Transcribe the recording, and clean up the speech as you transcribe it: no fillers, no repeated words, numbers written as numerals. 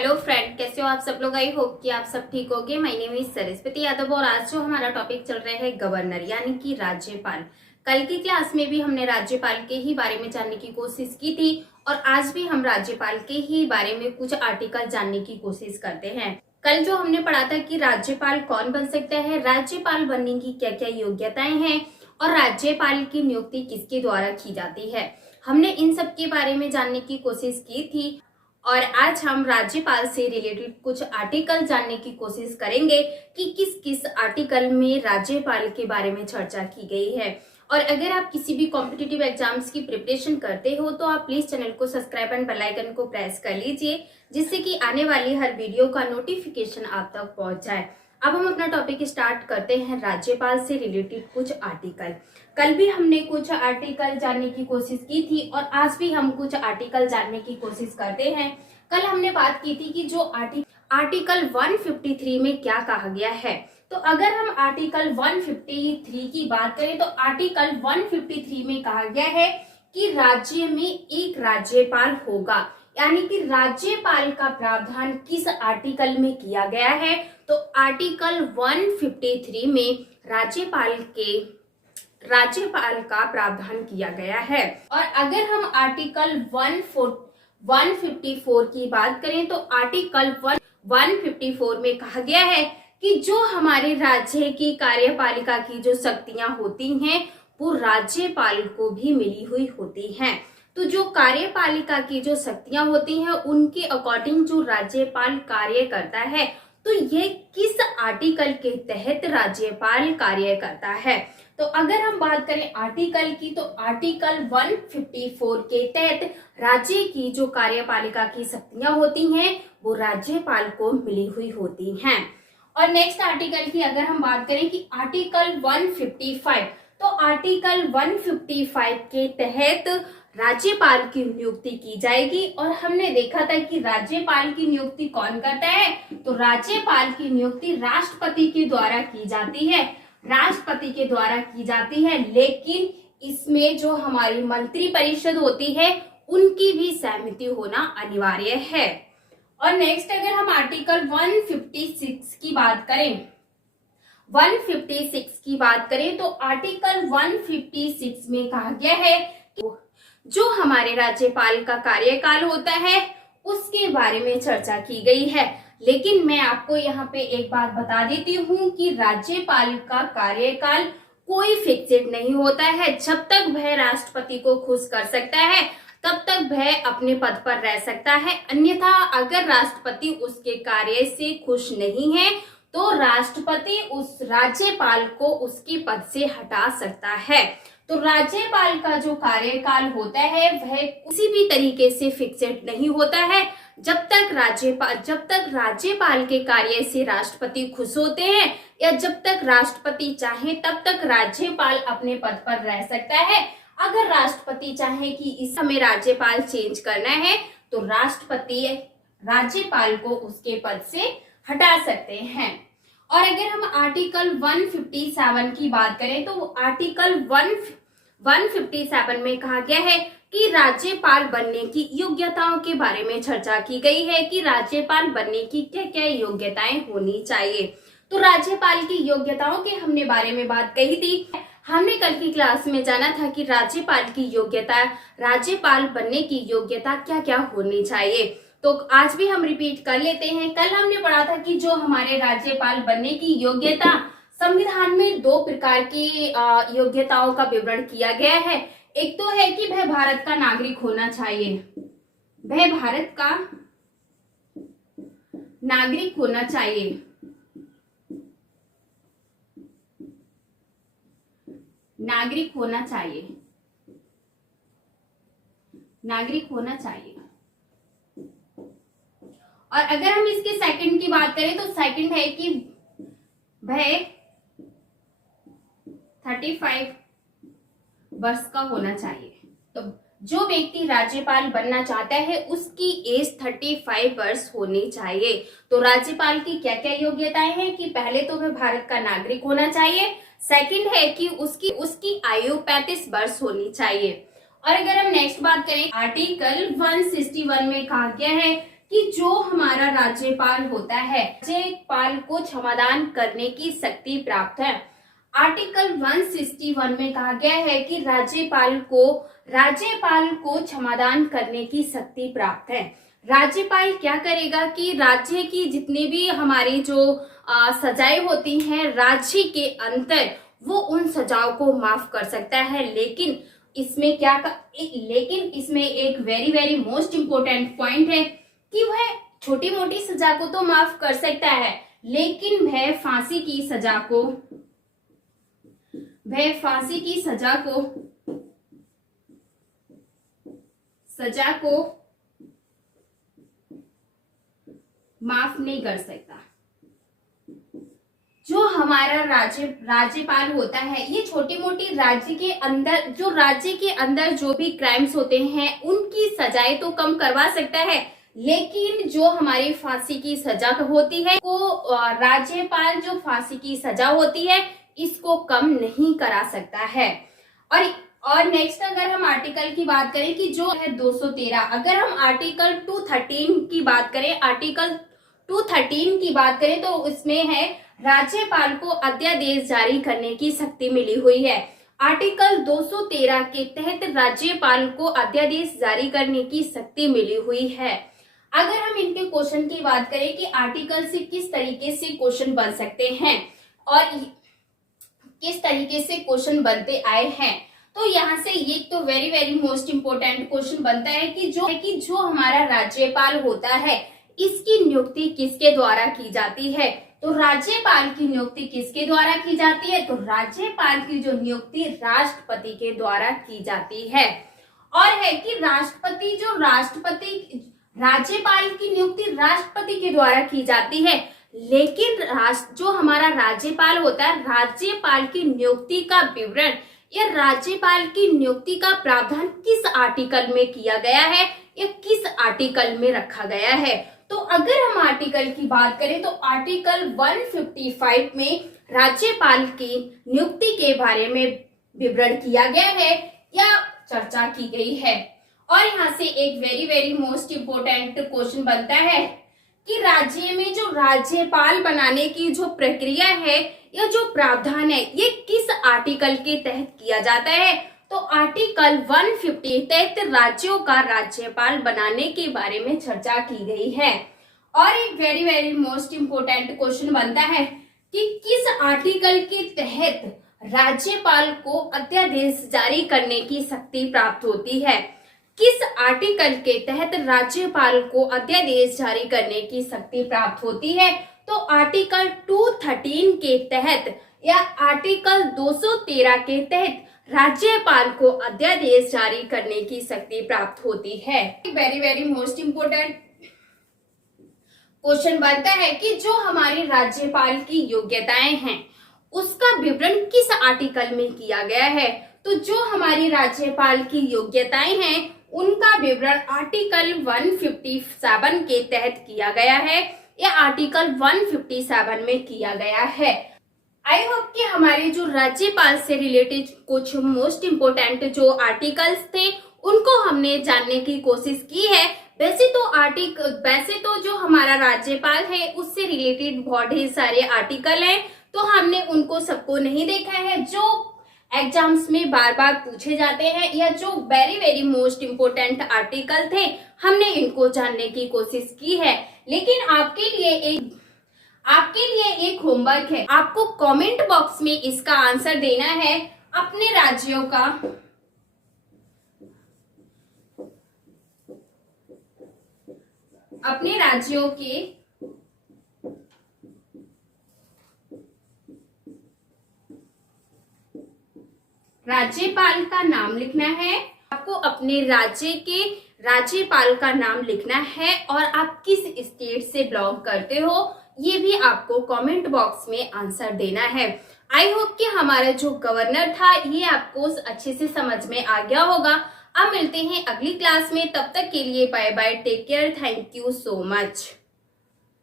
Hello friend, कैसे हो आप सब लोग। आई होप कि आप सब ठीक होगे। My name is Saraswati Yadav और आज जो हमारा टॉपिक चल रहा है गवर्नर यानी कि राज्यपाल। कल की क्लास में भी हमने राज्यपाल के ही बारे में जानने की कोशिश की थी और आज भी हम राज्यपाल के ही बारे में कुछ आर्टिकल जानने की कोशिश करते हैं। कल जो हमने पढ़ा था कि राज्यपाल कौन बन सकता है, राज्यपाल बनने की क्या क्या योग्यताएं हैं और राज्यपाल की नियुक्ति किसके द्वारा की जाती है, हमने इन सब के बारे में जानने की कोशिश की थी। और आज हम राज्यपाल से रिलेटेड कुछ आर्टिकल जानने की कोशिश करेंगे कि किस किस आर्टिकल में राज्यपाल के बारे में चर्चा की गई है। और अगर आप किसी भी कॉम्पिटिटिव एग्जाम्स की प्रिपरेशन करते हो तो आप प्लीज चैनल को सब्सक्राइब एंड बेल आइकन को प्रेस कर लीजिए, जिससे कि आने वाली हर वीडियो का नोटिफिकेशन आप तक पहुंच जाए। अब हम अपना टॉपिक स्टार्ट करते हैं राज्यपाल से रिलेटेड कुछ आर्टिकल। कल भी हमने कुछ आर्टिकल जानने की कोशिश की थी और आज भी हम कुछ आर्टिकल जानने की कोशिश करते हैं। कल हमने बात की थी कि जो आर्टिकल 153 में क्या कहा गया है। तो अगर हम आर्टिकल 153 की बात करें तो आर्टिकल 153 में कहा गया है कि राज्य में एक राज्यपाल होगा, यानी कि राज्यपाल का प्रावधान किस आर्टिकल में किया गया है। तो आर्टिकल 153 में राज्यपाल का प्रावधान किया गया है। और अगर हम आर्टिकल 154 की बात करें तो आर्टिकल 154 में कहा गया है कि जो हमारे राज्य की कार्यपालिका की जो शक्तियां होती हैं वो राज्यपाल को भी मिली हुई होती हैं। तो जो कार्यपालिका की जो शक्तियां होती हैं उनके अकॉर्डिंग जो राज्यपाल कार्य करता है, तो ये किस आर्टिकल के तहत राज्यपाल कार्य करता है। तो अगर हम बात करें आर्टिकल की तो आर्टिकल 154 के तहत राज्य की जो कार्यपालिका की शक्तियां होती हैं वो राज्यपाल को मिली हुई होती हैं। और नेक्स्ट आर्टिकल की अगर हम बात करें कि आर्टिकल 155, तो आर्टिकल 155 के तहत राज्यपाल की नियुक्ति की जाएगी। और हमने देखा था कि राज्यपाल की नियुक्ति कौन करता है, तो राज्यपाल की नियुक्ति राष्ट्रपति के द्वारा की जाती है, राष्ट्रपति के द्वारा की जाती है। लेकिन इसमें जो हमारी मंत्री परिषद होती है उनकी भी सहमति होना अनिवार्य है। और नेक्स्ट अगर हम आर्टिकल 156 की बात करें, 156 की बात करें तो आर्टिकल 156 में कहा गया है कि जो हमारे राज्यपाल का कार्यकाल होता है उसके बारे में चर्चा की गई है। लेकिन मैं आपको यहाँ पे एक बात बता देती हूँ कि राज्यपाल का कार्यकाल कोई फिक्सेड नहीं होता है। जब तक वह राष्ट्रपति को खुश कर सकता है तब तक वह अपने पद पर रह सकता है। अन्यथा अगर राष्ट्रपति उसके कार्य से खुश नहीं है तो राष्ट्रपति उस राज्यपाल को उसके पद से हटा सकता है। तो राज्यपाल का जो कार्यकाल होता है वह किसी भी तरीके से फिक्सेड नहीं होता है। जब तक राज्यपाल के कार्य से राष्ट्रपति खुश होते हैं या जब तक राष्ट्रपति चाहे तब तक राज्यपाल अपने पद पर रह सकता है। अगर राष्ट्रपति चाहे कि इस समय राज्यपाल चेंज करना है तो राष्ट्रपति राज्यपाल को उसके पद से हटा सकते हैं। और अगर हम आर्टिकल 157 की बात करें तो आर्टिकल 157 में कहा गया है कि राज्यपाल बनने की योग्यताओं के बारे में चर्चा की गई है कि राज्यपाल बनने की क्या क्या योग्यताएं होनी चाहिए। तो राज्यपाल की योग्यताओं के हमने बारे में बात कही थी। हमने कल की क्लास में जाना था कि राज्यपाल बनने की योग्यता क्या क्या होनी चाहिए। तो आज भी हम रिपीट कर लेते हैं। कल हमने पढ़ा था कि जो हमारे राज्यपाल बनने की योग्यता, संविधान में दो प्रकार की योग्यताओं का विवरण किया गया है। एक तो है कि वह भारत का नागरिक होना चाहिए, वह भारत का नागरिक होना चाहिए। नागरिक होना चाहिए, नागरिक होना चाहिए। और अगर हम इसके सेकंड की बात करें तो सेकंड है कि वह 35 वर्ष का होना चाहिए। तो जो व्यक्ति राज्यपाल बनना चाहता है उसकी एज 35 वर्ष होनी चाहिए। तो राज्यपाल की क्या क्या योग्यताएं हैं कि पहले तो वह भारत का नागरिक होना चाहिए, सेकंड है कि उसकी आयु 35 वर्ष होनी चाहिए। और अगर हम नेक्स्ट बात करें आर्टिकल 161 में कहा गया है कि जो हमारा राज्यपाल होता है, राज्यपाल को क्षमादान करने की शक्ति प्राप्त है। आर्टिकल 161 में कहा गया है कि राज्यपाल को क्षमादान करने की शक्ति प्राप्त है। राज्यपाल क्या करेगा कि राज्य की जितनी भी हमारी जो सजाएं होती हैं राज्य के अंदर, वो उन सजाओं को माफ कर सकता है। लेकिन इसमें एक very very most important point है कि वह छोटी मोटी सजा को तो माफ कर सकता है, लेकिन वह फांसी की सजा को माफ नहीं कर सकता। जो हमारा राज्यपाल होता है, ये छोटी मोटी राज्य के अंदर जो भी क्राइम्स होते हैं उनकी सजाएं तो कम करवा सकता है, लेकिन जो हमारी फांसी की सजा होती है राज्यपाल जो फांसी की सजा होती है इसको कम नहीं करा सकता है। और नेक्स्ट अगर हम आर्टिकल की बात करें कि जो है 213, अगर हम आर्टिकल 213 की बात करें तो इसमें है राज्यपाल को अध्यादेश जारी करने की शक्ति मिली हुई है। आर्टिकल 213 के तहत राज्यपाल को अध्यादेश जारी करने की शक्ति मिली हुई है। अगर हम इनके क्वेश्चन की बात करें कि आर्टिकल से किस तरीके से क्वेश्चन बन सकते हैं और किस तरीके से क्वेश्चन बनते आए हैं, तो यहाँ से ये तो very very most important question बनता है कि जो हमारा राज्यपाल होता है इसकी नियुक्ति किसके द्वारा की जाती है। तो राज्यपाल की नियुक्ति किसके द्वारा की जाती है, तो राज्यपाल की जो नियुक्ति राष्ट्रपति के द्वारा की जाती है। और है कि राज्यपाल की नियुक्ति राष्ट्रपति के द्वारा की जाती है, लेकिन जो हमारा राज्यपाल होता है, राज्यपाल की नियुक्ति का विवरण या राज्यपाल की नियुक्ति का प्रावधान किस आर्टिकल में किया गया है या किस आर्टिकल में रखा गया है। तो अगर हम आर्टिकल की बात करें तो आर्टिकल 155 में राज्यपाल की नियुक्ति के बारे में विवरण किया गया है या चर्चा की गई है। और यहाँ से एक very very most important question बनता है कि राज्य में जो राज्यपाल बनाने की जो प्रक्रिया है या जो प्रावधान है ये किस आर्टिकल के तहत किया जाता है। तो आर्टिकल 150 तहत राज्यों का राज्यपाल बनाने के बारे में चर्चा की गई है। और एक very very most important question बनता है कि किस आर्टिकल के तहत राज्यपाल को अध्यादेश जारी करने की शक्ति प्राप्त होती है। किस आर्टिकल के तहत राज्यपाल को अध्यादेश जारी करने की शक्ति प्राप्त होती है। तो आर्टिकल 213 के तहत या आर्टिकल 213 के तहत राज्यपाल को अध्यादेश जारी करने की शक्ति प्राप्त होती है। Very very most important question बनता है कि जो हमारे राज्यपाल की योग्यताएं हैं उसका विवरण किस आर्टिकल में किया गया है। तो जो हमारी राज्यपाल की योग्यताएं हैं उनका विवरण आर्टिकल 157 के तहत किया गया है या आर्टिकल 157 में किया गया है। आई होप कि हमारे जो राज्यपाल से रिलेटेड कुछ मोस्ट इम्पोर्टेंट जो आर्टिकल्स थे उनको हमने जानने की कोशिश की है। वैसे तो जो हमारा राज्यपाल है उससे रिलेटेड बहुत ही सारे आर्टिकल हैं, तो हमने उनको सबको नहीं देखा है जो एग्जाम्स में बार बार पूछे जाते हैं या जो very very most important article थे हमने इनको जानने की कोशिश की है। लेकिन आपके लिए एक होमवर्क है, आपको कमेंट बॉक्स में इसका आंसर देना है अपने राज्यों के राज्यपाल का नाम लिखना है। आपको अपने राज्य के राज्यपाल का नाम लिखना है और आप किस स्टेट से बिलोंग करते हो ये भी आपको कमेंट बॉक्स में आंसर देना है। आई होप कि हमारा जो गवर्नर था ये आपको अच्छे से समझ में आ गया होगा। अब मिलते हैं अगली क्लास में, तब तक के लिए bye bye, take care, thank you so much.